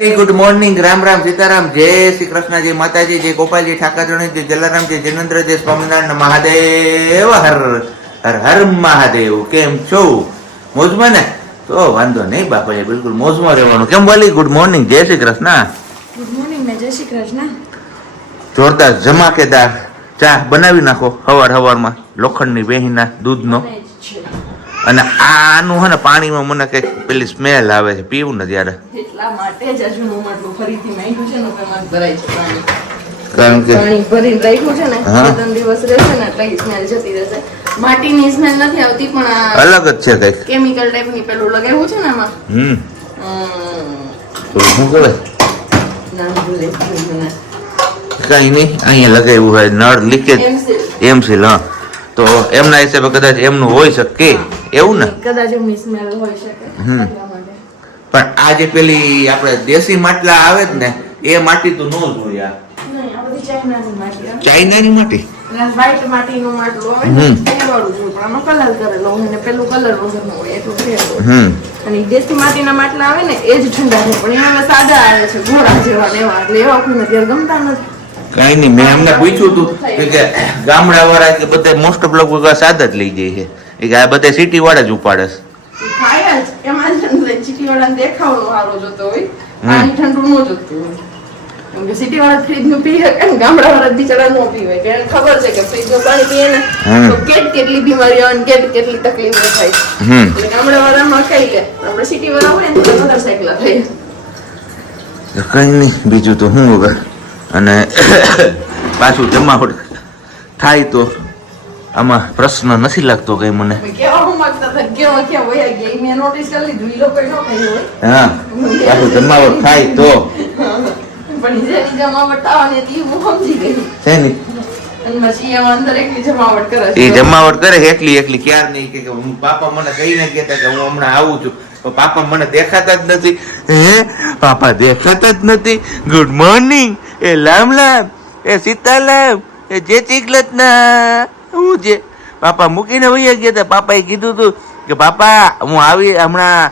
Good morning, Ram Ram, Sitaram, जय श्री कृष्ण, जय माताजी, जय गोपालजी, ठाकरजोणी, जय जलाराम, जय जनेन्द्र, जय स्वामीनारायण महादेव, हर हर हर महादेव। केम छो? મોજમાં ને? તો વાંધો નહીં બાપા, બિલકુલ મોજમાં રહેવાનું. કેમ બોલી? ગુડ મોર્નિંગ, જય શ્રી કૃષ્ણ. ગુડ મોર્નિંગ ને જય શ્રી કૃષ્ણ. જોરદાર ધમાકેદાર ચા બનાવી નાખો હવારમાં લોખંડની વેહીના દૂધનો. અને આનું હે ને પાણીમાં મને કઈક પેલી સ્મેલ આવે છે, પીવું ને ત્યારે એટલા માટે જ આજનું માટલું ફરીથી માંગ્યું છે ને કે ભરાય છે પાણી. કારણ કે પાણી ભરીને રાખ્યું છે ને, 2-3 દિવસ રહેશે ને એટલે સ્મેલ જતી રહેશે. માટીની સ્મેલ નથી આવતી, પણ અલગ જ છે કઈક કેમિકલ ટાઈપની પેલું લગાવ્યું છે ને આમાં. તો શું કહેવાય? નામ ભૂલે મને. કઈ નહીં, અહીંયા લગાવ્યું હોય નળ લીકેજ એમસીલ. હા, તો એમના હિસાબે કદાચ એમનું હોઈ શકે એવું ને, કદાચ એમની સ્મેલ હોઈ શકે. પણ આ જે પેલી આપણે દેશી માટલા આવે જ ને એ માટી તો નો જ હોય. આ નહીં, આ બધી ચાઇનાની માટી. ચાઇનાની માટી, વ્હાઈટ માટીનું માટલું આવે ને એ વાળું જોયું, પણ આમાં કલર કરેલો હોય ને પેલું કલર વગરનું હોય એટલું ફેર. અને દેશી માટીના માટલા આવે ને એ જ ઠંડા છે, પણ એમાં સાદા આવે છે ઘોડા જેવા ને એવા, એટલે એવા કોઈને ત્યારે ગમતા નથી. કઈ નહીં, મેં એમને પૂછ્યું હતું કે ગામડા વાળા કે બધા મોસ્ટ ઓફ લોકો સાદા જ લઈ જાય છે, કે આ બધા સિટી વાળા જ ઉપાડે છે. ખાય જ એમાં જ સિટી વાળાને દેખાવનો સારો જોતો હોય, પાણી ઠંડુ ન જોતું હોય. કેમ કે સિટી વાળા ફ્રીજ નું પી શકે ને, ગામડા વાળા બિચારા ન પીવે, કે એને ખબર છે કે ફ્રીજ નું પાણી પીએ ને તો કેટલી બીમારીઓ અને કેટલી તકલીફો થાય. એટલે ગામડા વાળામાં કઈ લે, આપણે સિટી વાળા હોય ને તો મોટરસાઇકલ થાય. કઈ નહીં, બીજું તો શું વગર. અને પાછું જમાવટ થાય તો આમાં પ્રશ્ન નથી લાગતો કઈ મને. કેવા હું માંગતા હતા, કેવા ક્યાં વયા ગયા મેં નોટિસ કરી લીધું, ઈ લોકો નો કહ્યું હોય. હા, પાછું જમાવટ થાય તો પણ જેની જમાવટ આવવાની હતી હું સમજી ગઈ છે ને. અને પછી એમાં અંદર એકલી જમાવટ કરે છે. એ જમાવટ કરે એકલી ક્યાર નહીં કે હું પાપા મને કહીને કહેતા કે હું હમણાં આવું છું, તો પાપા મને દેખાતા જ નથી. પાપા દેખાતા જ નથી. ગુડ મોર્નિંગ, એ લામ લામ, એ સીતાલામ, એ જે ચીકલત ના હું જે પાપા મૂકીને વહી ગયા હતા. પાપાએ કીધું તું કે પાપા હું આવી હમણાં,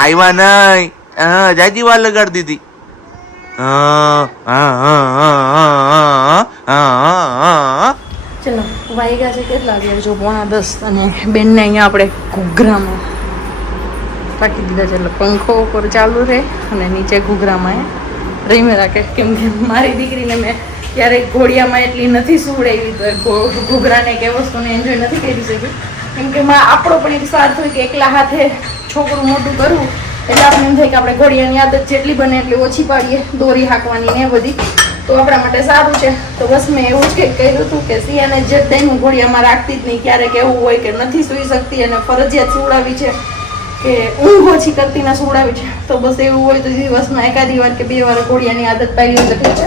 આવ્યા નહીં. જાજી વાર લગાડી દીધી. ચલો વાગ્યા છે કેટલા વાગ્યા જો 9:30, અને બેનને અહીંયા આપણે ઘૂઘરામાં રાખી દીધા છે, એટલે પંખો ઉપર ચાલુ રહે અને નીચે ઘૂઘરામાં રહીમે રાખે. કેમ કે મારી દીકરીને મેં ક્યારેય ઘોડિયામાં એટલી નથી સુવડાવી, તો ઘૂઘરાને કે વસ્તુને એન્જોય નથી કરી શકી. કેમ કે આપણો પણ એક સાથ હોય કે એકલા હાથે છોકરું મોટું કરવું, એટલે આપણે એમ થાય કે આપણે ઘોડિયાની આદત જેટલી બને એટલી ઓછી પાડીએ, દોરી હાંકવાની ને બધી, તો આપણા માટે સારું છે. તો બસ મેં એવું જ કંઈક કહ્યું હતું કે સિયાને જે દઈ હું ઘોડિયામાં રાખતી જ નહીં, ક્યારેક એવું હોય કે નથી સૂઈ શકતી અને ફરજિયાત સુવડાવી છે કે ઊંઘ ઓછી કરતી ને સુવડાવી છે, તો બસ એવું હોય તો દિવસમાં એકાદી વાર કે 2 વાર ઘોડિયાની આદત પાડી શકે છે.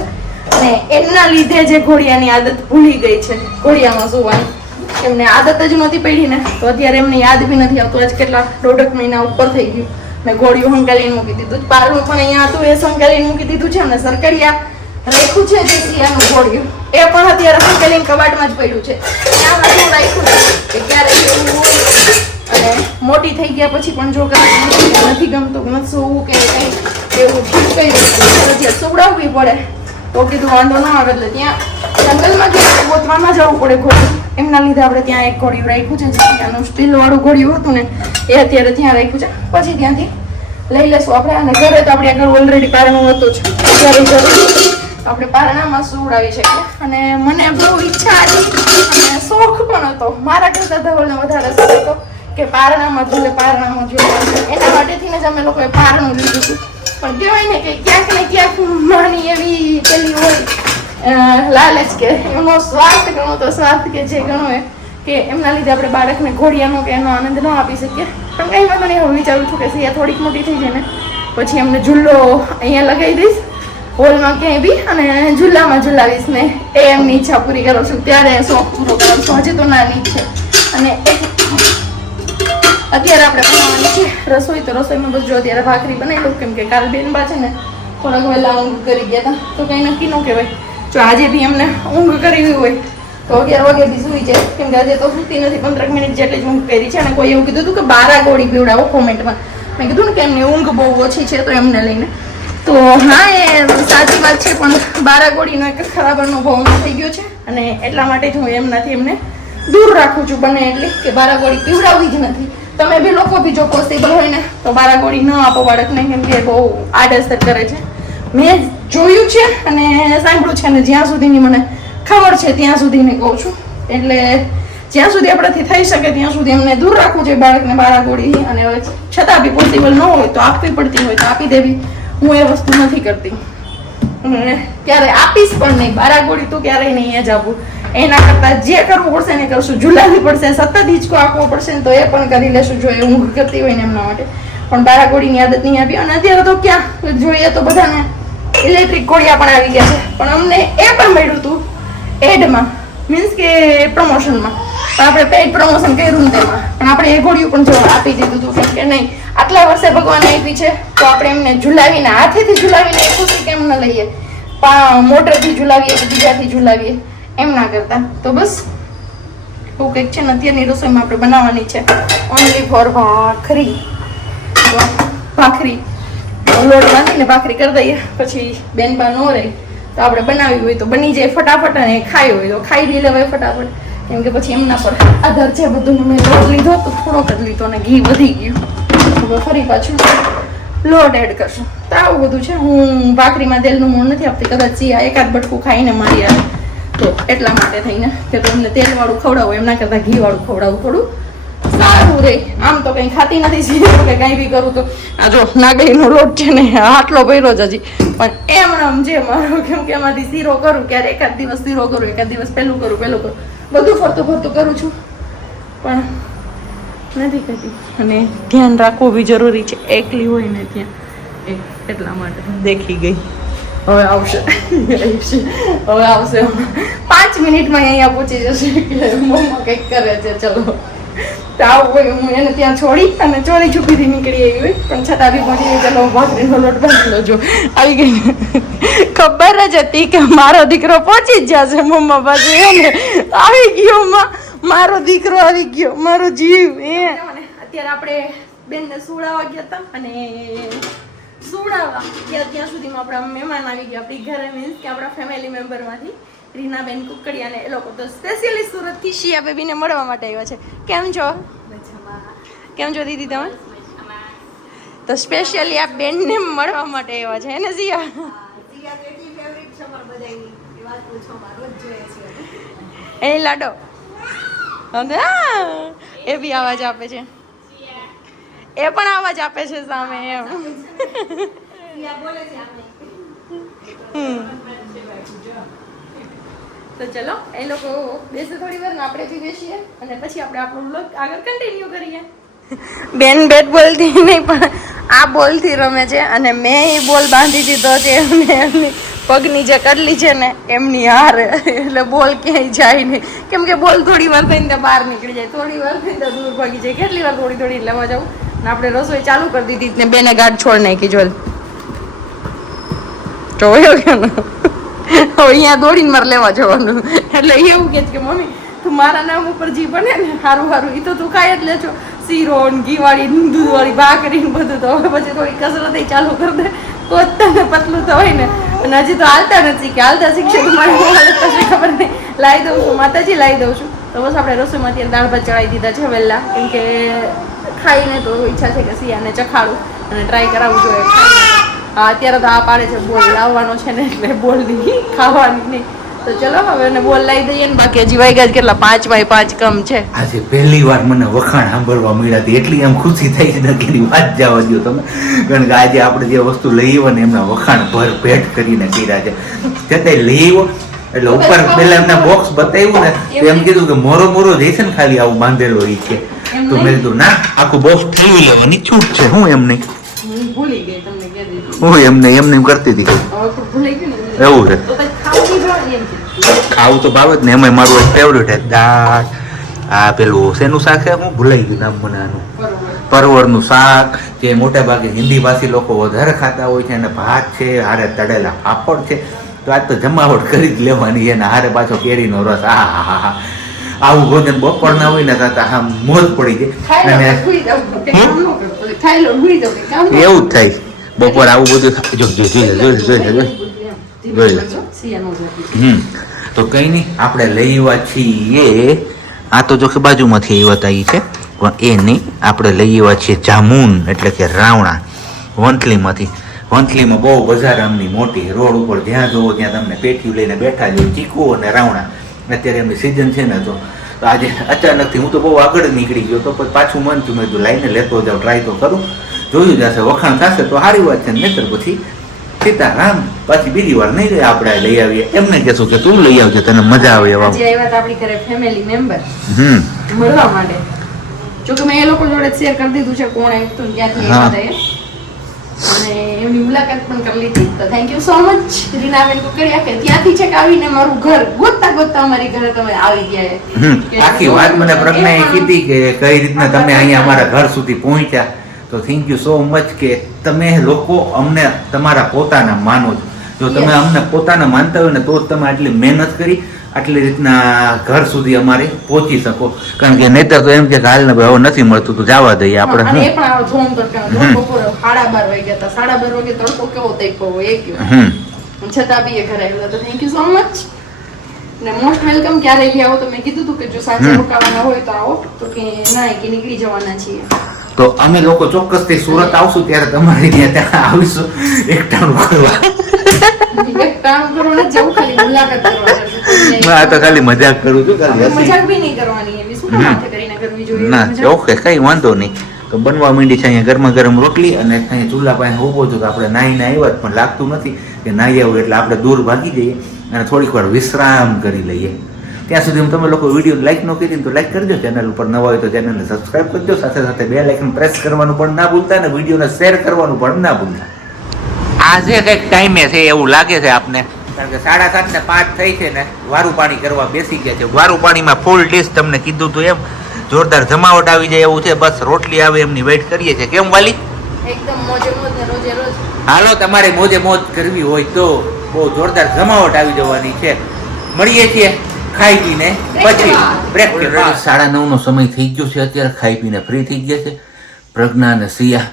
અને એમના લીધે જે ઘોડિયાની આદત ભૂલી ગઈ છે ઘોડિયામાં સુવાની, એમને આદત જ નહોતી પડી ને, તો અત્યારે એમને યાદ બી નથી આવતું. આજ કેટલા 1.5 મહિના ઉપર થઈ ગયું મેં ઘોડિયું હંકાલીને મૂકી દીધું. પારણું પણ અહીંયા હતું એ સંકાલીને મૂકી દીધું છે, અને સરકરિયા રાખ્યું છે જે સિયાનું ઘોડિયું એ પણ અત્યારે સંકાલીને કબાટમાં જ પડ્યું છે. ત્યાં રાખ્યું છે કે ક્યારેક એવું હોય. અને મોટી થઈ ગયા પછી પણ જો કદાચ નથી ગમતું, નથી સૂવું કે કંઈ એવું કઈ ફરજિયાત સુવડાવવી પડે તો કીધું વાંધો ના આવે, એટલે ત્યાં જંગલમાં ક્યાંક ગોતવામાં જવું પડે ઘોડિયું. એમના લીધે આપણે ત્યાં એક ઘોડિયું રાખ્યું છે, ત્યાંનું સ્ટીલ વાળું ઘોડિયું હતું ને એ અત્યારે ત્યાં રાખ્યું છે. પછી ત્યાંથી લઈ લેશું આપણે. અને ઘરે તો આપણે આગળ ઓલરેડી પારણું હતું જ, ત્યારે જરૂર આપણે પારણામાં સુવડાવી શકીએ. અને મને બહુ ઈચ્છા હતી અને શોખ પણ હતો, મારા કરતા ધવલને વધારે શોખ હતો કે પારણામાં ભલે પારણામાં જોયું. એના માટેથી જ અમે લોકોએ પારણું લીધું હતું. પણ કહેવાય ને કે ક્યાંક ને ક્યાંક માની એવી પેલી હોય લાલચ કે એમનો સ્વાર્થ ગણો તો સ્વાર્થ કે જે ગણો એ કે એમના લીધે આપણે બાળકને ઘોડિયાનો કે એનો આનંદ ન આપી શકીએ. પણ કંઈ વાંધો નહીં, હું વિચારું છું કે સિયા થોડીક મોટી થઈ જાય ને પછી એમને ઝૂલ્લો અહીંયા લગાવી દઈશ હોલમાં ક્યાંય બી, અને ઝૂલામાં ઝૂલાવીશ ને એ એમની ઈચ્છા પૂરી કરું છું, ત્યારે શોખ પૂરો કરું છું. હજી તો નાની છે. અને અત્યારે આપણે બનાવવાની છે રસોઈ, તો રસોઈમાં બસ જો અત્યારે ભાખરી બનાવી લઉં. કેમ કે કાલ બેન બા છે ને થોડાક વહેલા ઊંઘ કરી ગયા હતા, તો કંઈ નક્કી ન કહેવાય. જો આજે બી એમને ઊંઘ કરવી હોય તો 11 વાગ્યાથી સૂઈ જાય. કેમ કે આજે તો સૂતી નથી, 15 મિનિટ જેટલી જ ઊંઘ કરી છે. અને કોઈ એવું કીધું હતું કે 12 ગોળી પીવડાવો કોમેન્ટમાં. મેં કીધું ને કે એમની ઊંઘ બહુ ઓછી છે, તો એમને લઈને તો હા એ સાચી વાત છે, પણ બારાગોડીનો એક ખરાબ અનુભવ થઈ ગયો છે અને એટલા માટે જ હું એમનાથી એમને દૂર રાખું છું બને એટલે કે બારાગોડી પીવડાવવી જ નથી. તમે બી લોકો બી જો પોસિબલ હોય ને તો બારાગોડી ન આપો બાળકને, કેમ કે બહુ આડઅસર કરે છે. મેં જોયું છે અને સાંભળ્યું છે, અને જ્યાં સુધીની મને ખબર છે ત્યાં સુધી મેં કહું છું. એટલે જ્યાં સુધી આપણાથી થઈ શકે ત્યાં સુધી એમને દૂર રાખવું જોઈએ બાળકને બારાગોડી. અને છતાં બી પોસિબલ ન હોય તો આપવી પડતી હોય તો આપી દેવી. હું એ વસ્તુ નથી કરતી, ક્યારે આપીશ પણ નહીં. બારાગોડી તો ક્યારેય નહીં જ આપું. એના કરતા જે કરવું પડશે ને કરશું. ઝુલાવવી પડશે, સતત હિંચકો આપવો પડશે ને તો એ પણ કરી લેશું જો એ ઊંઘ કરતી હોય ને એમના માટે. પણ બારાગોડીની આદત નહીં આપી. અને અત્યારે તો ક્યાં જોઈએ તો બધાને ઇલેક્ટ્રિક ઘોડિયા પણ આવી ગયા છે, પણ અમને એ પણ મળ્યું હતું એડમાં, મીન્સ કે પ્રમોશનમાં. પણ આપણે પેઇડ પ્રમોશન કર્યું તેમાં પણ આપણે એ ઘોડિયું પણ જો આપી દીધું હતું, કેમ કે નહીં આટલા વર્ષે ભગવાને આપી છે તો આપણે એમને ઝુલાવીને હાથેથી ઝુલાવીને એ ખુશી કેમ ન લઈએ. મોટરથી ઝુલાવીએ કે બીજાથી ઝુલાવીએ એમ ના કરતા. તો બસ એવું કંઈક છે ને અત્યારની રસોઈમાં આપણે બનાવવાની છે ઓનલી ફોર ભાખરી. લોટ બાંધીને ભાખરી કરી દઈએ, પછી બેનપા ન રહે તો આપણે બનાવી હોય તો બની જાય ફટાફટ, અને ખાઈ હોય તો ખાઈ બી લેવાય ફટાફટ. કેમ કે પછી એમના પર આધાર છે બધું. મેં લોટ લીધો તો થોડોક જ લીધો અને ઘી વધી ગયું. હવે ફરી પાછું લોટ એડ કરશું. તો આવું બધું છે. હું ભાખરીમાં તેલનું મૂળ નથી આપતી, કદાચ સિયા એકાદ બટકું ખાઈને મારી આવે તો એટલા માટે થઈને કે તો એમને તેલવાળું ખવડાવું એમના કરતાં ઘીવાળું ખવડાવું થોડું સારું રહે. આમ તો કંઈ ખાતી નથી સિયા કે કંઈ બી કરું તો. આ જો નાગલીનો લોટ છે ને આટલો ભર્યો જ હજી, પણ એમ જે મારો, કેમ કે એમાંથી શીરો કરું, ક્યારે એકાદ દિવસ શીરો કરું, એકાદ દિવસ પેલું કરું, બધું ફરતું કરું છું પણ નથી કરતી. અને ધ્યાન રાખવું બી જરૂરી છે, એકલી હોય ને ત્યાં એટલા માટે. દેખી ગઈ, હવે આવશે 5 મિનિટમાં અહીંયા પહોંચી જશે કે મમ્મા કંઈક કરે છે. ચલો તો આવું હોય. હું એને ત્યાં છોડી અને ચોરી છુપીથી નીકળી આવી હોય, પણ છતાં બી પહોંચી ગઈ. ચલો ભાખરીનો લોટ બાંધી લો. જો આવી ગઈ, ખબર જ હતી કે મારો દીકરો પહોંચી જ જશે મમ્મા પાસે. એને આવી ગયો, મારો દીકરો આવી ગયો, મારો જીવ. અત્યારે આપણે બેનને સુવડાવવા ગયા હતા અને સુવડાવવા ગયા ત્યાં સુધીમાં આપણા મહેમાન આવી ગયા આપણી ઘરે, મીન્સ કે આપણા ફેમિલી મેમ્બરમાંથી રીનાબેન કુકડિયા અને એ લોકો તો સ્પેશિયલી સુરતથી શિયા બેબીને મળવા માટે આવ્યા છે. કેમ છો? કેમ છો દીદી તમે? તો સ્પેશિયલી આ બેનને મળવા માટે આવ્યા છે ને શિયા? એ લાડો એ બી અવાજ આપે છે, એ પણ અવાજ આપે છે સામે એમ. તો ચલો એ લોકો બેસે થોડી વાર ને આપણે બી બેસીએ અને પછી આપણે આપણું વ્લોગ આગળ કન્ટિન્યુ કરીએ. બેન બેટ બોલથી નહીં પણ આ બોલથી રમે છે અને મેં એ બોલ બાંધી દીધો છે એમની પગની જે કડલી છે ને એમની હારે, એટલે બોલ ક્યાંય જાય નહીં. કેમ કે બોલ થોડી વાર થઈને બહાર નીકળી જાય, થોડી વાર થઈને દૂર ભાગી જાય. કેટલી વાર થોડી લેવા જવું ને આપણે રસોઈ ચાલુ કરી દીધી ને બેને ગાઢ છોડ નાખી. જોઈ જોયો કે હવે અહીંયા દોડીને મારે લેવા જવાનું. એટલે એવું કે મમ્મી તું મારા નામ ઉપર જી બને ને સારું એ તો તું ખાઈ જ લેજો, શીરો ઘીવાળી દૂધવાળી ભાખરી બધું. તો હવે પછી થોડી કસરત ચાલુ કરી દે તો તને પતલું તો હોય ને. અને હજી તો હાલતા નથી કે હાલતા શીખશે તો મારી હાલત થશે ખબર નહીં. લાવી દઉં છું, માતાજી લાવી દઉં છું. તો બસ આપણે રસોઈમાં અત્યારે દાળ ભાત ચડાવી દીધા છે વહેલા, કેમ કે ખાઈને તો ઈચ્છા છે કે સિયાને ચખાડું અને ટ્રાય કરાવવું જોઈએ. અત્યારે તો આ પાડે છે બોલ લાવવાનો છે ને, એટલે બોલ નહીં ખાવાની નહીં. તો ચલો હવે એને બોલ લાવી દઈએ ને. બાકી હજી વાગ્યા કેટલા 5 કમ છે. આજે પહેલી વાર મને વખાણ સાંભળવા મળ્યા હતી, એટલી આમ ખુશી થઈ છે કે એની વાત જવા દો તમે. કારણ કે આજે આપણે જે વસ્તુ લઈ આવ્યો ને એમના વખાણ ભરપેટ કરીને કર્યા છે. છતાંય લઈ આવ્યો એટલે ઉપર પેલા એમના બોક્સ બતાવ્યું ને તો એમ કીધું કે મોરો જઈશે ને ખાલી આવું બાંધેલો એ છે. તો મેં કીધું ના, આખું બોક્સ ઠેલવી લેવાની છૂટ છે. હું એમ નહીં ભૂલી ગઈ તમને કહી દીધું. હું એમને કરતી હતી એવું છે. ખાવું તો ભાવે જ ને. એમાં મારું એક ફેવરેટ છે દાળ. આ પેલું શેનું શાક છે, હું ભૂલાઈ ગયું નામ મને આનું. પરવળનું શાક, જે મોટા ભાગે હિન્દી ભાષી લોકો વધારે ખાતા હોય છે. અને ભાત છે, હારે તળેલા પાપડ છે. તો આજ તો જમાવટ કરી જ લેવાની છે. ને હારે પાછો કેરીનો રસ. હા આવું ભોજન બપોરના હોય ને તાતા આમ મોજ પડી જાય. અને એવું જ થાય. બપોર આવું બધું જોઈ લે. તો કઈ નહીં, આપણે લઈ આવ્યા છીએ, આ તો જો કે બાજુમાંથી આવ્યા ઈ છે, પણ એ નહીં, આપણે લઈ આવ્યા છીએ જામુન એટલે કે રાવણા વંથલીમાંથી. વંથલીમાં બહુ બજાર આમની મોટી, રોડ ઉપર જ્યાં જોવો ત્યાં તમને પેટીયું લઈને બેઠા છે, ચીકુ અને રાવણા. અત્યારે એમની સિઝન છે ને, તો આજે અચાનકથી હું તો બહુ આગળ નીકળી ગયો, તો પછી પાછું મન થયું, મેં લાઈને લેતો જાઉં, ટ્રાય તો કરું, જોયું જશે, વખાણ થશે તો સારી વાત છે, નહીતર પછી સીતારામ પાછી બીજી વાર નહીં આપણે લઈ આવીએ. એમને કહેશું કે તું લઈ આવજે, તને મજા આવે એવા. આજે આવ્યા હતા આપણી ઘરે ફેમિલી મેમ્બર મળવા માટે, જો કે મેં એ લોકો જોડે શેર કરી દીધું છે કોણ આવ્યું હતું, ક્યાંથી આવ્યા હતા અને એમની મુલાકાત પણ કરી લીધી. તો thank you so much Reenaben Kukadiya કે ત્યાંથી છે કે આવીને મારું ઘર ગોતતા અમારી ઘરે તમે આવી ગયા. આખી વાત મને પ્રજ્ઞાએ કીધી કે કઈ રીતના તમે અહીંયા અમારા ઘર સુધી પહોંચ્યા. તો થેન્ક યુ સો મચ કે તમે લોકો અમને તમારા પોતાના માનો છો. જો તમે અમને પોતાના માનતા હોય ને તો જ તમે આટલી મહેનત કરી આટલી રીતના ઘર સુધી અમારે પહોંચી શકો. કારણ કે નહીતર તો એમ કે હાલ ને હવે નથી મળતું તો જવા દઈએ આપણે. એ પણ ધોમ તડકા બપોરે 12:30 વાગ્યા હતા, 12:30 વાગે તડકો કેવો તડકો હોય એ કયો, છતાં બી એ ઘરે આવ્યા. તો થેન્ક યુ સો મચ ને મોસ્ટ વેલકમ. ક્યારે બી આવો તો મેં કીધું હતું કે જો સાંજે રોકાવાના હોય તો આવો, તો કે ના કે નીકળી જવાના છીએ. તો અમે લોકો ચોક્કસથી સુરત આવશું ત્યારે તમારે ત્યાં આવીશું એકટાણું કરવા. ખાલી મજાક કરું છું, ઓકે કઈ વાંધો નહીં. તો બનવા માંડી છે અહીંયા ગરમા ગરમ રોટલી અને અહીંયા ચૂલા પાસે ઉભો છું. તો આપણે નાહીને આવ્યા પણ લાગતું નથી કે નાહી આવું એટલે આપણે દૂર ભાગી જઈએ અને થોડીક વાર વિશ્રામ કરી લઈએ. ત્યાં સુધી તમે લોકો વિડીયો લાઈક ન કરી તો લાઈક કરજો, ચેનલ ઉપર નવા હોય તો ચેનલને સબસ્ક્રાઈબ કરજો, સાથે સાથે બેલ આઇકન પ્રેસ કરવાનું પણ ના ભૂલતા અને વિડીયોને શેર કરવાનું પણ ના ભૂલતા. આજે કંઈક ટાઈમે છે એવું લાગે છે આપને, કારણ કે 7:30 ને 5 થઈ છે ને વારું પાણી કરવા બેસી ગયા છે. વારું પાણીમાં ફૂલ ડીશ તમને કીધું તું એમ જોરદાર જમાવટ આવી જાય એવું છે. બસ રોટલી આવે એમની વેઇટ કરીએ છીએ. કેમ વાલી? એકદમ મોજે મોજ ને રોજે રોજ. હાલો તમારે મોજે મોજ કરવી હોય તો બહુ જોરદાર જમાવટ આવી જવાની છે. મળીએ છીએ ખાઈ પીને પછી બ્રેકફાસ્ટ. 9:30 નો સમય થઈ ગયો છે અત્યારે. ખાઈ પીને ફ્રી થઈ ગયા છે. પ્રજ્ઞા અને સિયા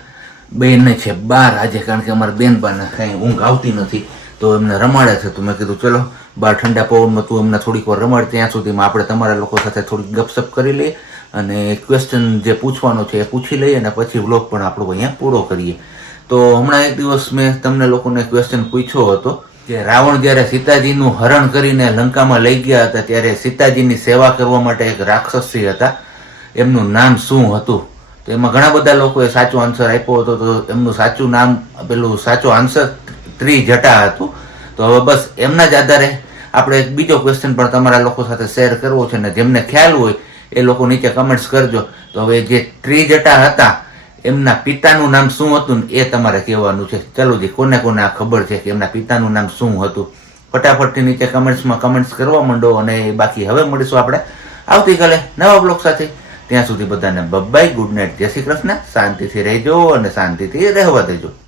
બેન છે બહાર આજે, કારણ કે અમારા બેનબાને કઈ ઊંઘ આવતી નથી તો એમને રમાડે છે. તો મેં કીધું ચલો બહાર ઠંડા પવનમાં તું એમને થોડીક વાર રમાડ, ત્યાં સુધીમાં આપણે તમારા લોકો સાથે થોડીક ગપસપ કરી લઈએ અને ક્વેશ્ચન જે પૂછવાનો છે એ પૂછી લઈએ અને પછી વ્લોગ પણ આપણો અહીંયા પૂરો કરીએ. તો હમણાં એક દિવસ મેં તમને લોકોને ક્વેશ્ચન પૂછ્યો હતો કે રાવણ જ્યારે સીતાજીનું હરણ કરીને લંકામાં લઈ ગયા હતા ત્યારે સીતાજીની સેવા કરવા માટે એક રાક્ષસી હતા, એમનું નામ શું હતું? તો એમાં ઘણા બધા લોકોએ સાચો આન્સર આપ્યો હતો. તો એમનું સાચું નામ, પેલું સાચો આન્સર ત્રિજટા હતું. તો હવે બસ એમના જ આધારે આપણે એક બીજો ક્વેશ્ચન પણ તમારા લોકો સાથે શેર કરવો છે, ને જેમને ખ્યાલ હોય એ લોકો નીચે કમેન્ટ્સ કરજો. તો હવે જે ત્રિજટા હતા એમના પિતાનું નામ શું હતું ને એ તમારે કહેવાનું છે. ચલો જી, કોને કોને આ ખબર છે કે એમના પિતાનું નામ શું હતું? ફટાફટથી નીચે કમેન્ટ્સમાં કમેન્ટ્સ કરવા માંડો. અને બાકી હવે મળીશું આપણે આવતીકાલે નવા બ્લોગ સાથે. ત્યાં સુધી બધાને બાય, ગુડ નાઇટ, જય શ્રી કૃષ્ણ. શાંતિથી રહેજો અને શાંતિથી રહેવા દેજો.